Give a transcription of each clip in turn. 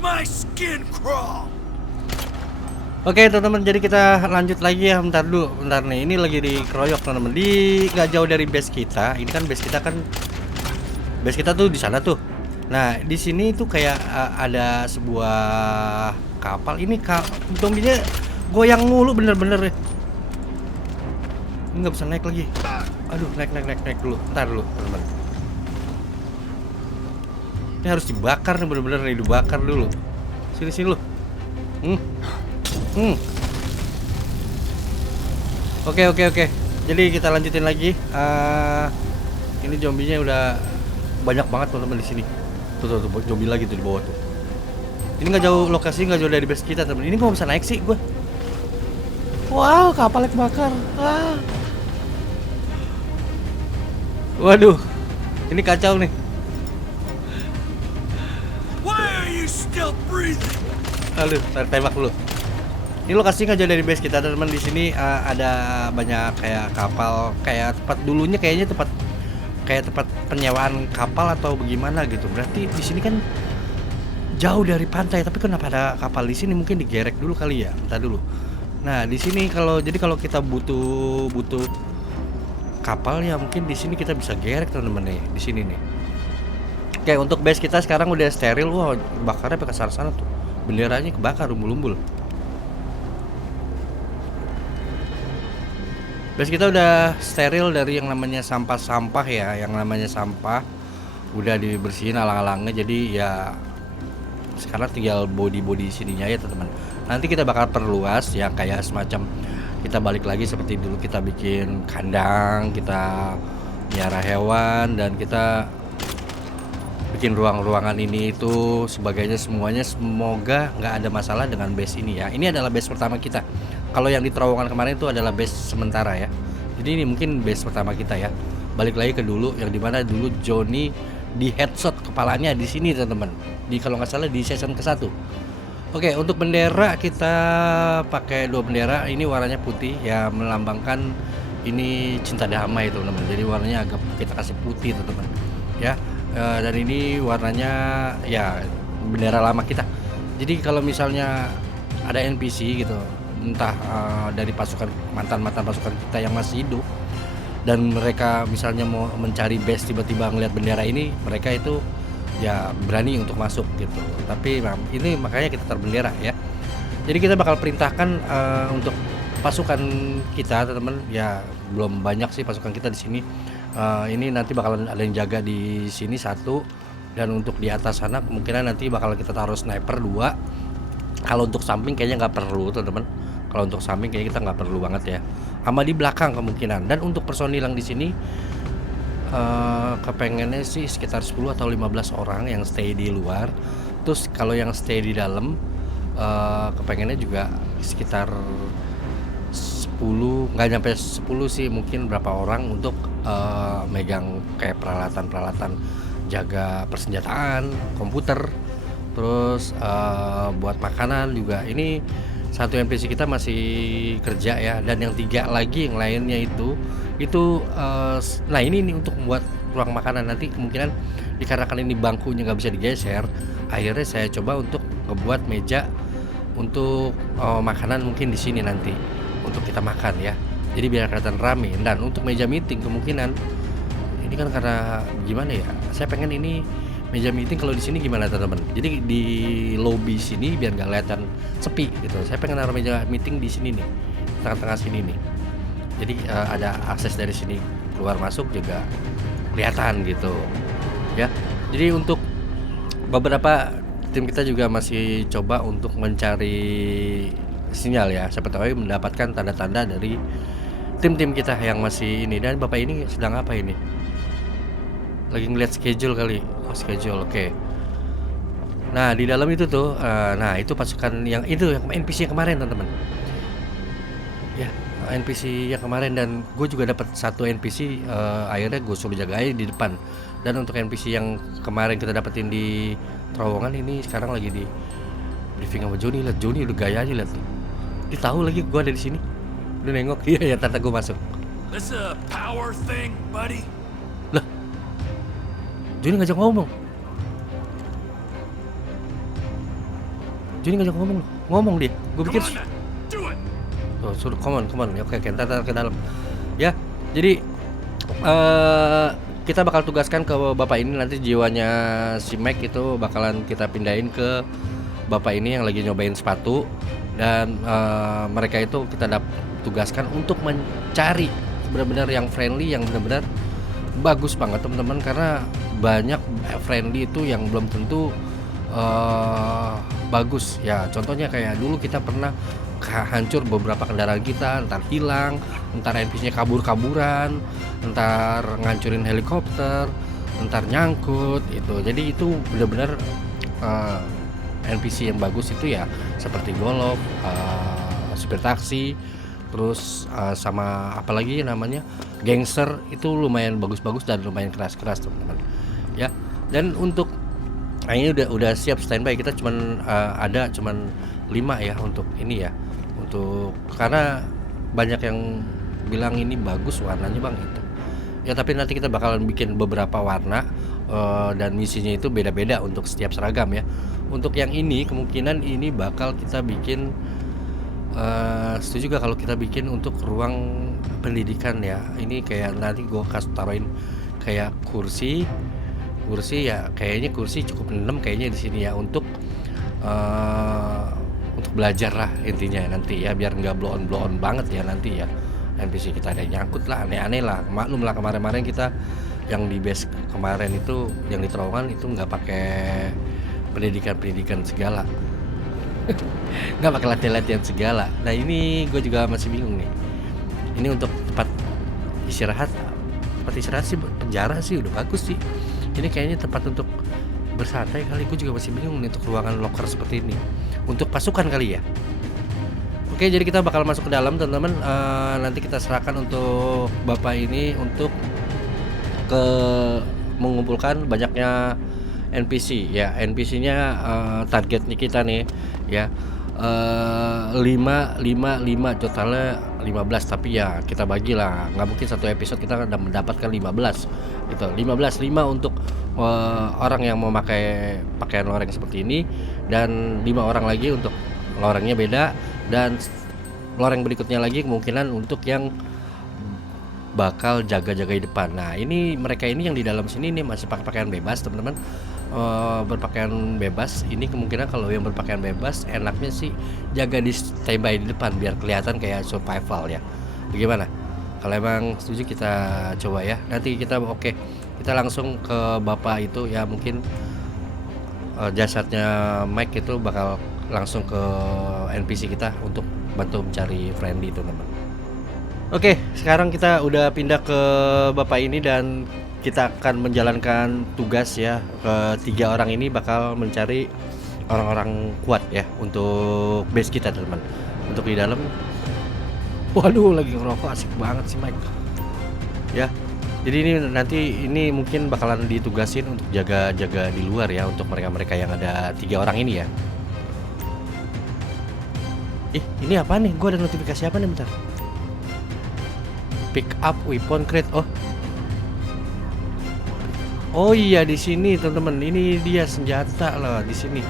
my skin crawl. Oke teman-teman, jadi kita lanjut lagi ya. Bentar nih, ini lagi dikeroyok teman-teman. Di nggak jauh dari base kita. Ini kan base kita tuh di sana tuh. Nah di sini tuh kayak ada sebuah kapal. Ini zombinya goyang mulu bener-bener. Ini nggak bisa naik lagi. Aduh, naik dulu. Bentar dulu teman-teman. Ini harus dibakar nih, bener-bener nih, dibakar dulu. Sini lu. Oke. Jadi kita lanjutin lagi. Ini zombinya udah banyak banget teman-teman di sini. Tuh zombie lagi tuh di bawah tuh. Ini nggak jauh, lokasi nggak jauh dari base kita teman. Ini gua bisa naik sih gue. Wow, kapalnya kebakar. Waduh, ini kacau nih. Why are you still breathing? Aduh, tembak dulu. Ini lokasi nggak jauh dari base kita teman. Di sini ada banyak kayak kapal, kayak tempat dulunya kayaknya tempat penyewaan kapal atau bagaimana gitu. Berarti di sini kan jauh dari pantai, tapi kenapa ada kapal di sini? Mungkin digerek dulu kali ya. Bentar dulu. Nah di sini kalau kita butuh kapal ya mungkin di sini kita bisa gerek teman-teman nih di sini nih. Oke, untuk base kita sekarang udah steril. Wah, bakarnya pakai sana tuh. Benderanya kebakar umbul-umbul. Base kita udah steril dari yang namanya sampah-sampah ya. Yang namanya sampah udah dibersihin alang-alangnya. Jadi ya sekarang tinggal body sininya ya teman-teman. Nanti kita bakal perluas ya, kayak semacam kita balik lagi seperti dulu, kita bikin kandang, kita miara hewan, dan kita bikin ruangan ini itu sebagainya semuanya. Semoga nggak ada masalah dengan base ini ya. Ini adalah base pertama kita. Kalau yang di terowongan kemarin itu adalah base sementara ya. Jadi ini mungkin base pertama kita ya. Balik lagi ke dulu, yang dimana dulu Johnny di headshot kepalanya di sini teman-teman. Di kalau nggak salah di season ke-1. Oke, untuk bendera kita pakai 2 bendera. Ini warnanya putih ya, melambangkan ini cinta damai teman-teman. Jadi warnanya agak kita kasih putih teman-teman ya. Dan ini warnanya ya bendera lama kita. Jadi kalau misalnya ada NPC gitu, entah dari mantan pasukan kita yang masih hidup, dan mereka misalnya mau mencari base, tiba-tiba ngelihat bendera ini, mereka itu ya berani untuk masuk gitu. Tapi ini makanya kita terbendera ya. Jadi kita bakal perintahkan untuk pasukan kita teman-teman ya. Belum banyak sih pasukan kita di sini. Ini nanti bakalan ada yang jaga di sini 1, dan untuk di atas sana kemungkinan nanti bakal kita taruh sniper 2. Kalau untuk samping kayaknya nggak perlu teman-teman. Kalau untuk samping kayaknya kita nggak perlu banget ya. Sama di belakang kemungkinan. Dan untuk personil yang di sini kepengennya sih sekitar 10 atau 15 orang yang stay di luar. Terus kalau yang stay di dalam kepengennya juga sekitar 10, nggak nyampe 10 sih, mungkin berapa orang untuk megang kayak peralatan jaga persenjataan, komputer, terus buat makanan juga. Ini 1 NPC kita masih kerja ya, dan yang 3 lagi yang lainnya itu nah ini untuk membuat ruang makanan. Nanti kemungkinan dikarenakan ini bangkunya nggak bisa digeser, akhirnya saya coba untuk ngebuat meja untuk makanan mungkin di sini nanti untuk kita makan ya. Jadi biar kelihatan rame. Dan untuk meja meeting kemungkinan ini kan karena gimana ya, saya pengen ini meja meeting kalau di sini gimana teman-teman. Jadi di lobby sini biar nggak kelihatan sepi gitu. Saya pengen naruh meja meeting di sini nih, tengah-tengah sini nih. Jadi ada akses dari sini keluar masuk juga kelihatan gitu ya. Jadi untuk beberapa tim kita juga masih coba untuk mencari sinyal ya. Siapa tahu mendapatkan tanda-tanda dari tim-tim kita yang masih ini. Dan bapak ini sedang apa ini? Lagi ngeliat schedule kali. Oh, schedule, oke. Nah di dalam itu tuh, nah itu pasukan yang NPC yang kemarin teman-teman. Ya NPC yang kemarin, dan gue juga dapat 1 NPC. Akhirnya gue suruh jagain di depan. Dan untuk NPC yang kemarin kita dapetin di terowongan ini sekarang lagi di briefing sama Johnny. Lihat Johnny udah gaya aja, lihat tuh. Dia tahu lagi gue ada di sini. Udah nengok, iya ya, tata gue masuk. This a power thing, buddy. Lah, Johnny ngajak ngomong. Joni ngajak ngomong loh. Ngomong dia. Gue Come pikir on then. Do it. tuh suruh come on. Oke, ntar ke dalam. Ya, jadi kita bakal tugaskan ke bapak ini nanti jiwanya si Mike itu bakalan kita pindahin ke bapak ini yang lagi nyobain sepatu dan mereka itu kita tugaskan untuk mencari benar-benar yang friendly, yang benar-benar bagus banget teman-teman, karena banyak friendly itu yang belum tentu bagus ya. Contohnya kayak dulu kita pernah hancur beberapa kendaraan kita, entar hilang, entar NPC-nya kabur-kaburan, entar ngancurin helikopter, entar nyangkut itu. Jadi itu benar-benar NPC yang bagus itu ya seperti golok, supir taksi, terus sama apalagi namanya gangster itu lumayan bagus-bagus dan lumayan keras-keras teman-teman ya. Dan untuk ini udah siap standby, kita cuman ada cuman 5 ya untuk ini ya, untuk karena banyak yang bilang ini bagus warnanya bang itu ya, tapi nanti kita bakalan bikin beberapa warna dan misinya itu beda-beda untuk setiap seragam ya. Untuk yang ini kemungkinan ini bakal kita bikin setuju gak kalau kita bikin untuk ruang pendidikan ya. Ini kayak nanti gue taruhin kayak kursi ya, kayaknya kursi cukup 6 kayaknya di sini ya, untuk belajar lah intinya nanti ya, biar nggak blow on banget ya nanti ya. NPC kita ada yang nyangkut lah, aneh-aneh lah, maklum lah kemarin kita yang di base kemarin itu yang di terowongan itu nggak pakai pendidikan segala nggak pakai latihan segala. Nah ini gue juga masih bingung nih, ini untuk tempat istirahat sih, penjara sih udah bagus sih, ini kayaknya tempat untuk bersantai kali. Gue juga masih bingung nih untuk ruangan locker seperti ini untuk pasukan kali ya. Oke, jadi kita bakal masuk ke dalam teman-teman. Nanti kita serahkan untuk bapak ini untuk mengumpulkan banyaknya NPC ya. NPC-nya targetnya kita nih ya 5 totalnya 15, tapi ya kita bagilah, nggak mungkin satu episode kita udah mendapatkan 15 gitu. 5 untuk orang yang mau pakai pakaian loreng seperti ini, dan 5 orang lagi untuk lorengnya beda, dan loreng berikutnya lagi kemungkinan untuk yang bakal jaga-jaga di depan. Nah ini mereka ini yang di dalam sini nih masih pakai pakaian bebas teman-teman, berpakaian bebas. Ini kemungkinan kalau yang berpakaian bebas enaknya sih jaga di standby di depan biar kelihatan kayak survival ya. Bagaimana? Kalau emang setuju kita coba ya. Nanti kita kita langsung ke bapak itu ya, mungkin jasadnya Mike itu bakal langsung ke NPC kita untuk bantu mencari friendly teman-teman. Oke, sekarang kita udah pindah ke bapak ini dan kita akan menjalankan tugas ya. Ketiga orang ini bakal mencari orang-orang kuat ya untuk base kita teman-teman. Untuk di dalam, waduh lagi ngerokok, asik banget sih Mike. Ya, jadi ini mungkin bakalan ditugasin untuk jaga-jaga di luar ya, untuk mereka-mereka yang ada 3 orang ini ya. Ini apa nih? Gue ada notifikasi apa nih, bentar. Pick up weapon crate. Oh iya, di sini teman-teman, ini dia senjata loh di sini.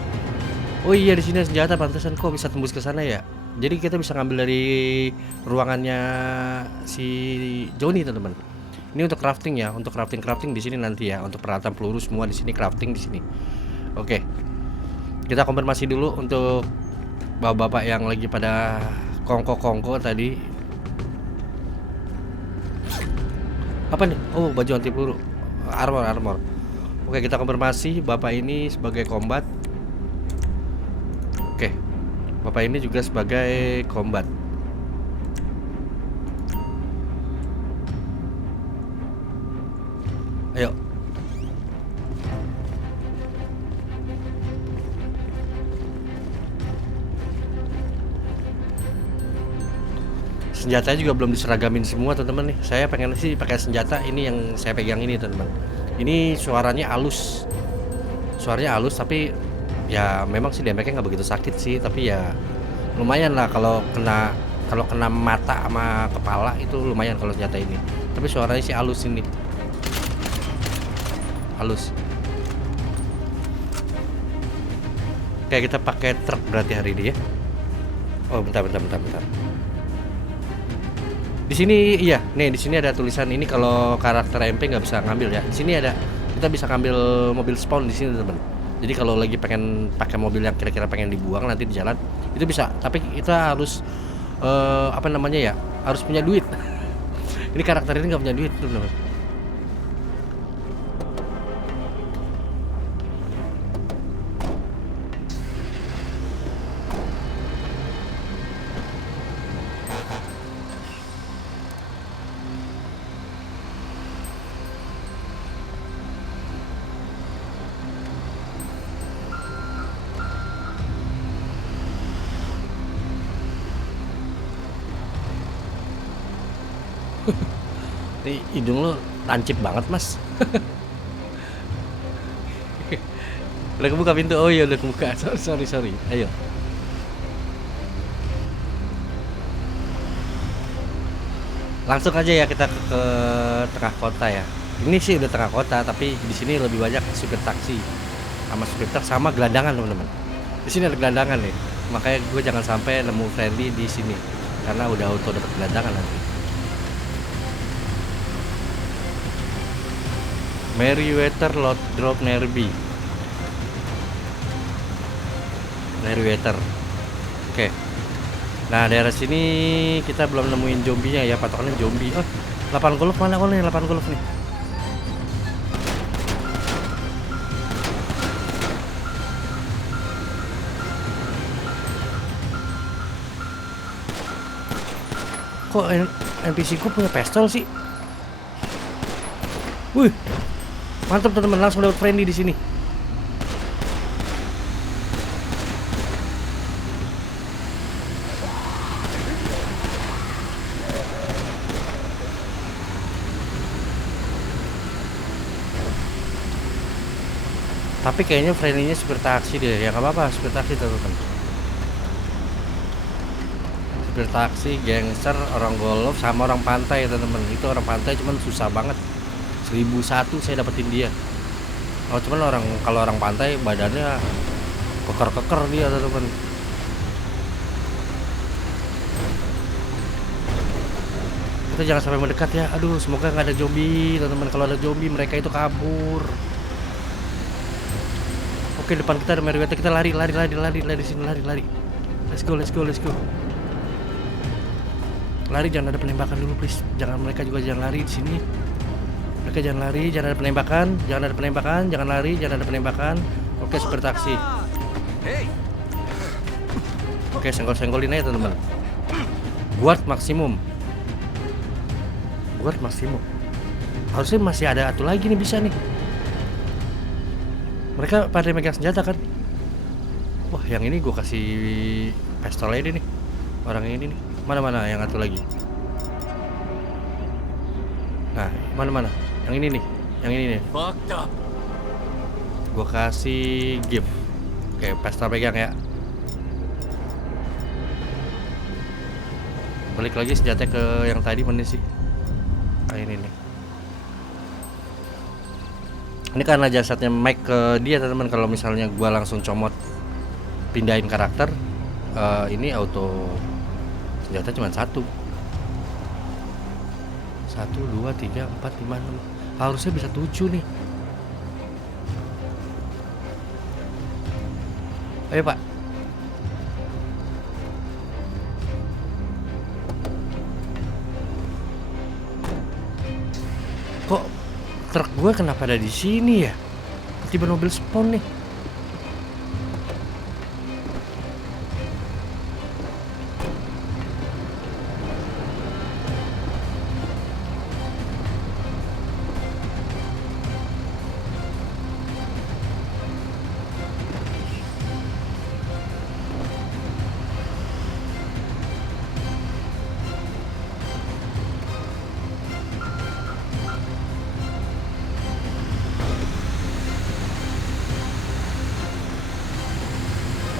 Oh iya, di sini senjata, pantesan kok bisa tembus ke sana ya. Jadi kita bisa ngambil dari ruangannya si Joni teman-teman. Ini untuk crafting ya, untuk crafting di sini nanti ya, untuk peralatan peluru semua di sini, crafting di sini. Oke. Kita konfirmasi dulu untuk bapak-bapak yang lagi pada kongko tadi. Apa nih? Oh, baju anti peluru. Armor. Oke, kita konfirmasi bapak ini sebagai combat. Oke. Bapak ini juga sebagai combat. Ayo. Senjatanya juga belum diseragamin semua teman-teman nih. Saya pengen sih pakai senjata ini yang saya pegang ini teman-teman. Ini suaranya halus. Tapi ya memang sih damage-nya nggak begitu sakit sih, tapi ya lumayan lah kalau kena mata sama kepala itu lumayan kalau senjata ini. Tapi suaranya sih halus ini. Halus. Kayak kita pakai truk berarti hari ini ya. Oh, bentar. Di sini iya, nih di sini ada tulisan ini kalau karakter MP nggak bisa ngambil ya. Di sini ada, kita bisa ngambil mobil spawn di sini teman. Jadi kalau lagi pengen pakai mobil yang kira-kira pengen dibuang nanti di jalan itu bisa. Tapi kita harus apa namanya ya? Harus punya duit. Ini karakter ini nggak punya duit teman. Ini hidung lo lancip banget mas. Udah kebuka pintu. Oh iya udah kebuka. Sorry. Ayo. Langsung aja ya kita ke tengah kota ya. Ini sih udah tengah kota tapi di sini lebih banyak supir taksi sama supir truk sama gelandangan teman-teman. Di sini ada gelandangan nih. Makanya gue jangan sampai nemu friendly di sini karena udah auto dapat gelandangan nanti. Meriwether Lot Drop Nerby. Meriwether. Oke. Nah, daerah sini kita belum nemuin zombinya ya, patokannya zombie. Oh, 8 golf mana kok nih? 8 golf nih. Kok NPC ku punya pistol sih? Wih. Mantap teman-teman, langsung dapat friendly di sini. Tapi kayaknya friendly-nya supir taksi deh. Ya nggak apa-apa, supir taksi teman-teman. Supir taksi, gangster, orang golf, sama orang pantai teman-teman. Itu orang pantai cuman susah banget. 1001 saya dapetin dia. Oh cuman kalau orang pantai badannya keker dia teman-teman. Kita jangan sampai mendekat ya. Aduh semoga nggak ada zombie teman-teman. Kalau ada zombie mereka itu kabur. Oke depan kita ada Meriwether, kita lari sini lari. Let's go. Lari jangan ada penembakan dulu please. Mereka juga jangan lari di sini. Mereka jangan lari, jangan ada penembakan. Oke, super taksi. Oke, senggol-senggolin aja teman-teman. Guard maksimum. Harusnya masih ada satu lagi nih bisa nih. Mereka pada megang senjata kan? Wah, yang ini gue kasih pistol aja nih. Orang ini nih. Mana yang satu lagi? Nah, mana? Yang ini nih. Fucked up. Gue kasih gift. Oke, pistol pegang ya. Balik lagi senjata ke yang tadi mana sih? Ini nih. Ini karena jasadnya Mike ke dia teman-teman. Kalau misalnya gue langsung comot pindahin karakter, ini auto senjata cuma 1, 2, 3, 4, 5, 6. Harusnya bisa 7 nih. Ayo pak. Kok truk gue kenapa ada di sini ya? Tiba mobil spawn nih.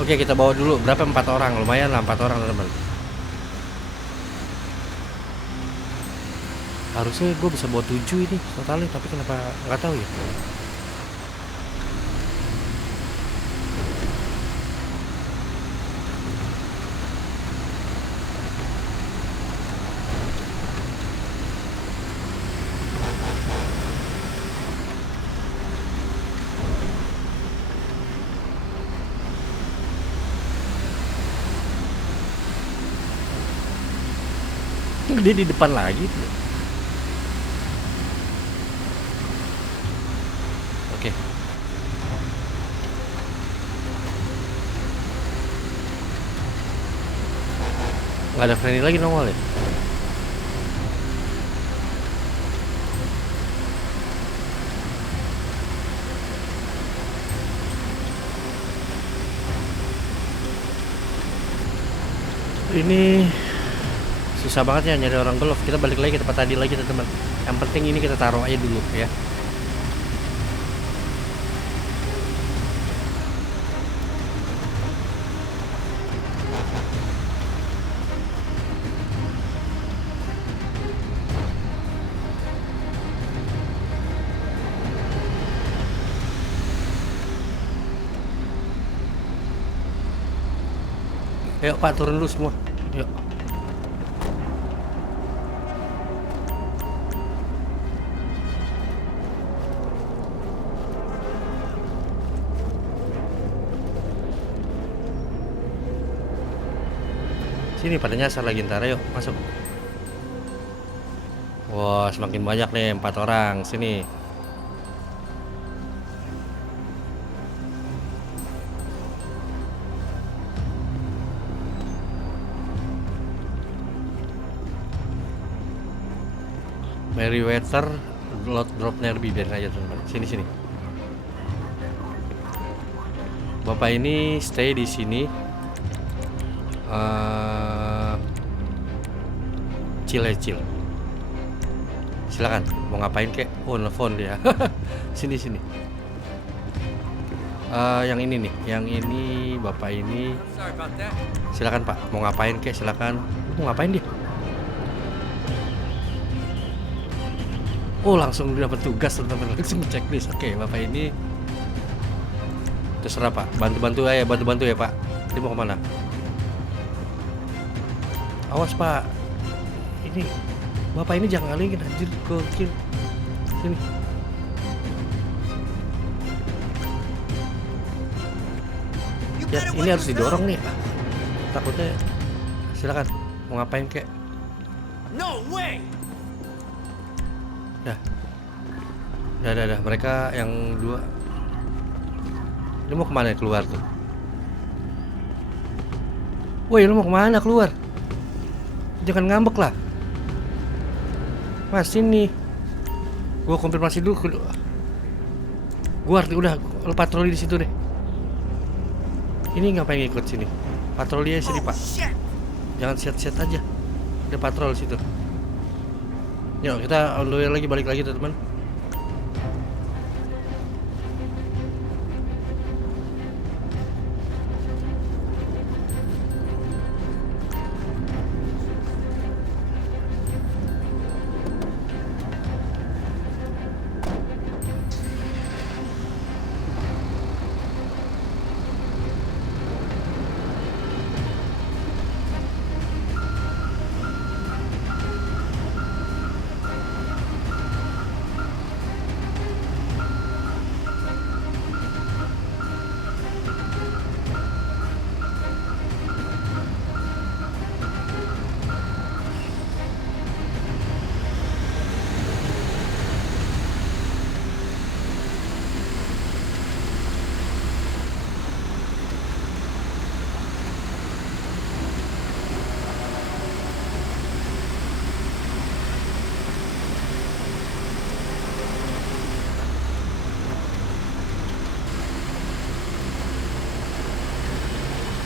Oke kita bawa dulu, berapa 4 orang, lumayan lah 4 orang teman-teman. Harusnya gue bisa bawa 7 ini totalnya, tapi kenapa nggak tahu ya. Dia di depan lagi. Oke. Nggak ada friendly lagi nongol ya. Ini susah banget ya nyari orang golf. Kita balik lagi ke tempat tadi lagi teman-teman. Yang penting ini kita taruh aja dulu ya. Yuk Pak, turun dulu semua. Yuk. Sini pada nyasar lagi ntar, yuk masuk. Wah, semakin banyak nih, 4 orang. Sini. Meriwether lot drop Nerby, biarin aja teman-teman. Sini. Bapak ini stay di sini. Chill. Silakan, mau ngapain kek? Oh, nelfon dia. Sini. Yang ini nih, yang ini bapak ini. Silakan Pak, mau ngapain kek? Silakan. Mau ngapain dia? Oh, langsung dapat tugas teman-teman, langsung checklist. Oke, bapak ini terserah Pak, bantu ya Pak. Ini mau kemana? Awas Pak, ini bapak ini jangan ngalingin anjir, gokil. Sini. Ya, ini harus didorong nih. Takutnya. Silakan, mau ngapain kek? No way. Dah. Mereka yang dua. Lu mau kemana keluar tuh? Woi, lu mau kemana keluar? Jangan ngambek lah. Mas, sini. Gua konfirmasi dulu. Gua udah lu patroli di situ deh. Ini ngapain ikut sini? Patroli aja sini, Pak. Jangan set aja. Udah patrol situ. Yuk, kita on the way lagi, balik lagi teman-teman.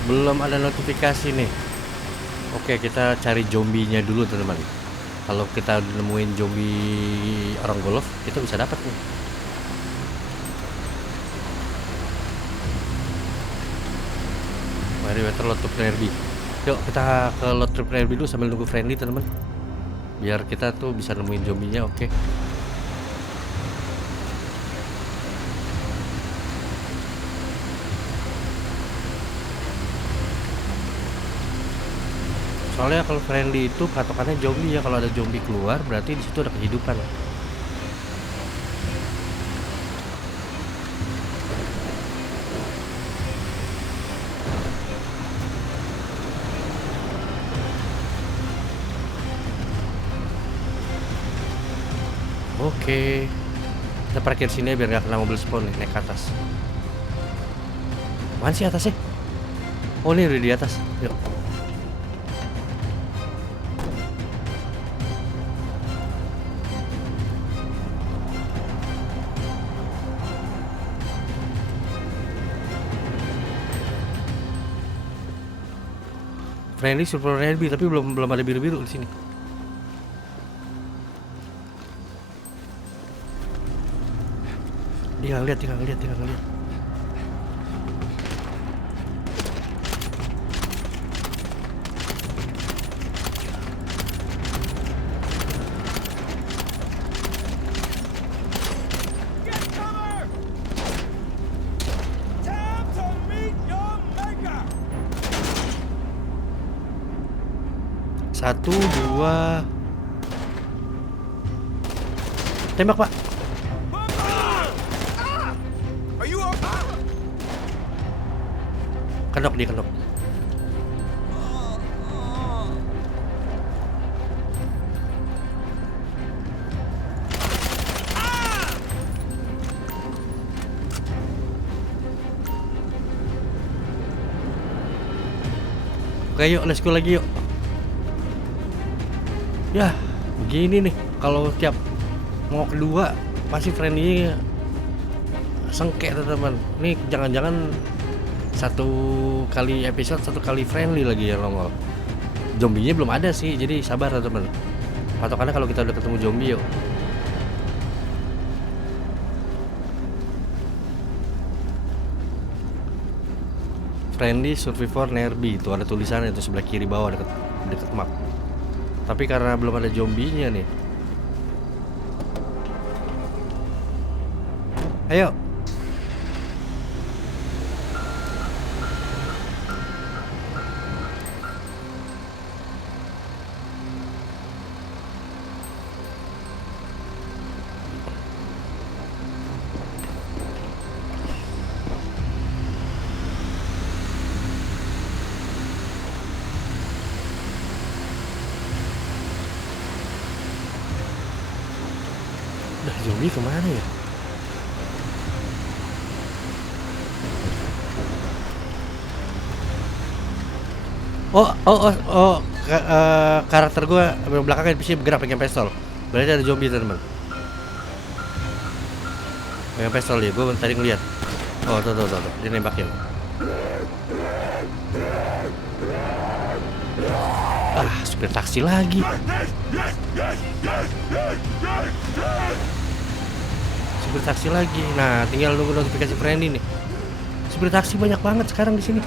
Belum ada notifikasi nih. Oke, kita cari zombinya dulu teman-teman. Kalau kita nemuin zombie orang golf, kita bisa dapat nih. Meriwether lot trip Nerby. Yuk kita ke lot trip Nerby dulu sambil nunggu friendly teman-teman. Biar kita tuh bisa nemuin zombinya. Oke. Soalnya kalau friendly itu patokannya zombie ya. Kalau ada zombie keluar berarti di situ ada kehidupan. Oke. Kita parkir sini biar nggak kena mobil spawn nih, naik ke atas. Mana sih atasnya? Oh, ini udah di atas. Yuk. Friendly super friendly tapi belum ada biru-biru di sini. Tinggal lihat. Get cover! Time to meet your maker! 1, 2. Tembak, Pak. Are you up? Kenok dia, kenok. Oke, yuk, let's go lagi yuk. Ya, begini nih. Kalau tiap mau kedua pasti friendly sengke teman-teman. Nih jangan-jangan satu kali episode satu kali friendly lagi ya nongol. Zombinya belum ada sih, jadi sabar teman-teman. Patokannya kalau kita udah ketemu zombie yuk. Friendly Survivor Nearby itu ada tulisannya itu sebelah kiri bawah deket map. Tapi karena belum ada zombinya nih. Ayo. Udah zombie kemana ya? Karakter gue belakangnya bisa bergerak pakai pistol. Berarti ada zombie teman. Pakai pistol ya, gue tadi ngeliat. Oh tuh, dia nembakin. Supir taksi lagi. Supir taksi lagi. Nah, tinggal nunggu notifikasi friendly nih. Supir taksi banyak banget sekarang di sini.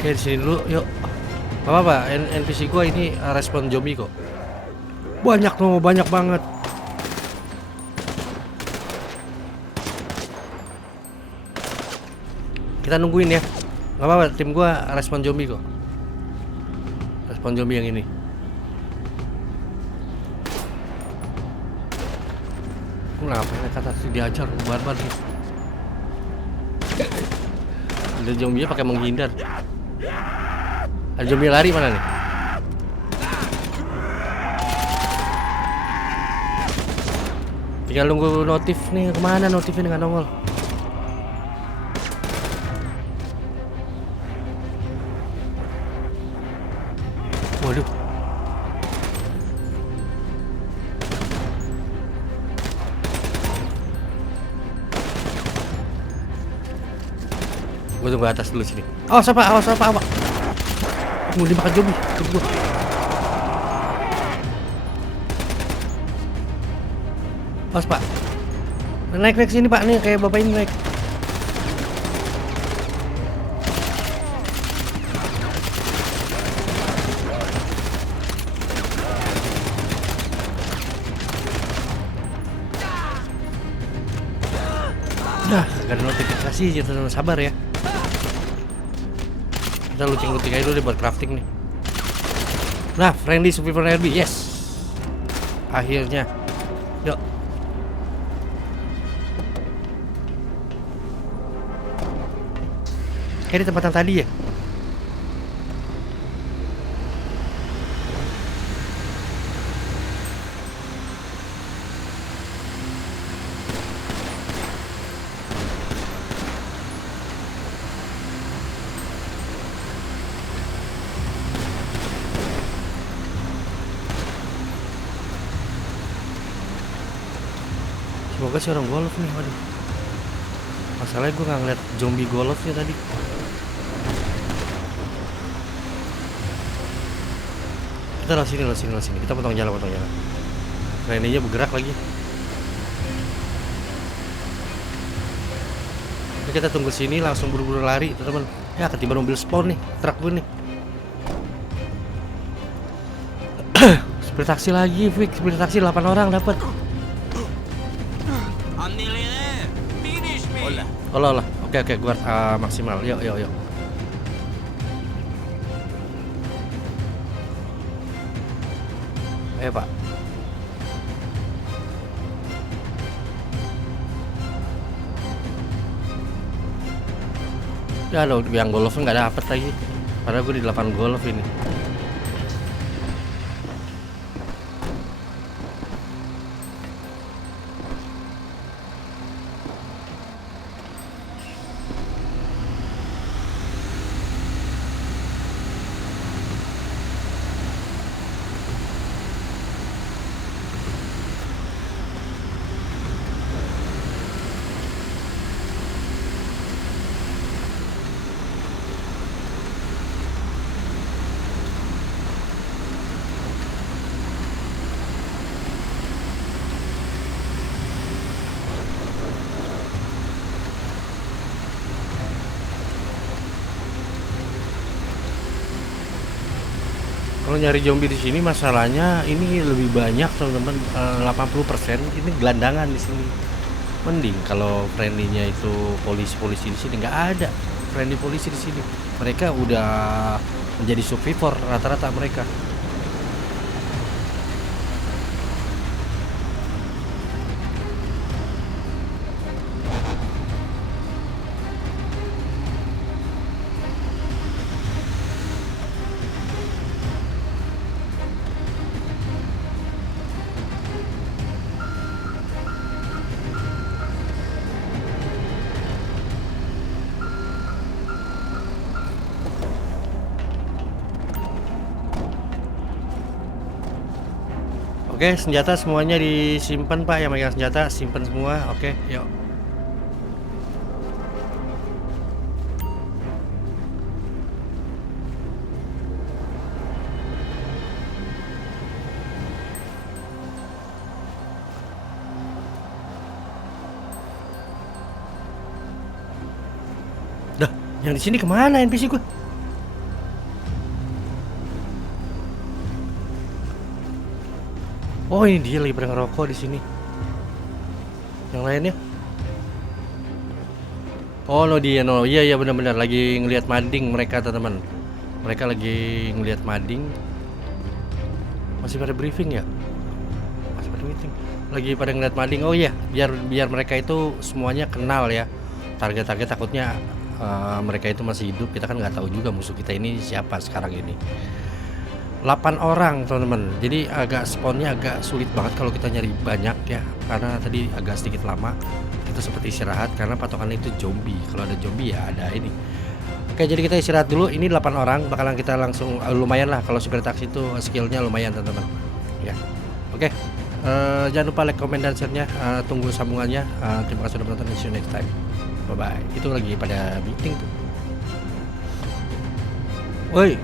Oke, di sini dulu, yuk. Gak apa-apa, NPC gua ini respon zombie kok. Banyak banget. Kita nungguin ya. Gak apa-apa, tim gua respon zombie kok. Respon zombie yang ini. Kenapa kata sih diajar barbar nih. Ada zombie pakai menghindar. Ada zombie lari mana nih? Tinggal nunggu notif nih, kemana notifnya nggak nongol. Waduh. Gue tunggu atas dulu sini. Awas apa? Mau dimakan zombie, tunggu. Awas Pak. Naik sini Pak, nih kayak bapak ini naik. Nah, gak ada notifikasi, jangan sabar ya. Kita looting aja dulu deh buat crafting nih. Nah, friendly survivor RB, yes. Akhirnya. Yuk. Kayak di tempat yang tadi ya. Semoga sih orang golf nih, waduh. Masalahnya gue nggak ngeliat zombie golfnya tadi. Kita lo sini. Kita potong jalan. Renenya bergerak lagi. Jadi kita tunggu sini langsung buru-buru lari, teman-teman. Ya ketimbang mobil spawn nih, truk gue nih. Seperti taksi lagi, Fik. Seperti taksi 8 orang dapat. Olah. Oke, gua maksimal. Yuk. Ayo, Pak. Ya lo yang golf nggak dapet lagi. Padahal gue di 8 golf ini. Kalau nyari zombie di sini masalahnya ini lebih banyak teman-teman, 80% ini gelandangan di sini. Mending kalau friendly-nya itu polisi di sini nggak ada friendly polisi di sini. Mereka udah menjadi survivor rata-rata mereka. Oke, senjata semuanya disimpan Pak, yang megang senjata simpan semua. Oke, yuk. Dah, yang di sini kemana NPC gue? Oh, ini dia lagi pada ngerokok di sini. Yang lainnya? Oh, no dia, no. Iya benar-benar lagi ngelihat mading mereka, teman-teman. Mereka lagi ngelihat mading. Masih pada briefing ya? Masih pada meeting. Lagi pada ngelihat mading. Oh iya, biar mereka itu semuanya kenal ya. Target-target takutnya mereka itu masih hidup. Kita kan nggak tahu juga musuh kita ini siapa sekarang ini. 8 orang teman-teman, jadi agak spawnnya agak sulit banget kalau kita nyari banyak ya, karena tadi agak sedikit lama. Kita seperti istirahat karena patokannya itu zombie. Kalau ada zombie ya ada ini. Oke, jadi kita istirahat dulu. Ini 8 orang, bakalan kita langsung lumayan lah kalau supir taksi itu skillnya lumayan teman-teman ya. Oke, jangan lupa like, comment, dan share-nya. Tunggu sambungannya. Terima kasih sudah menonton. See you next time. Bye bye. Itu lagi pada meeting tuh. Woi.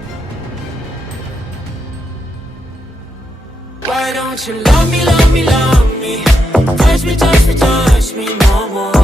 Why don't you love me, love me, love me? Touch me no more.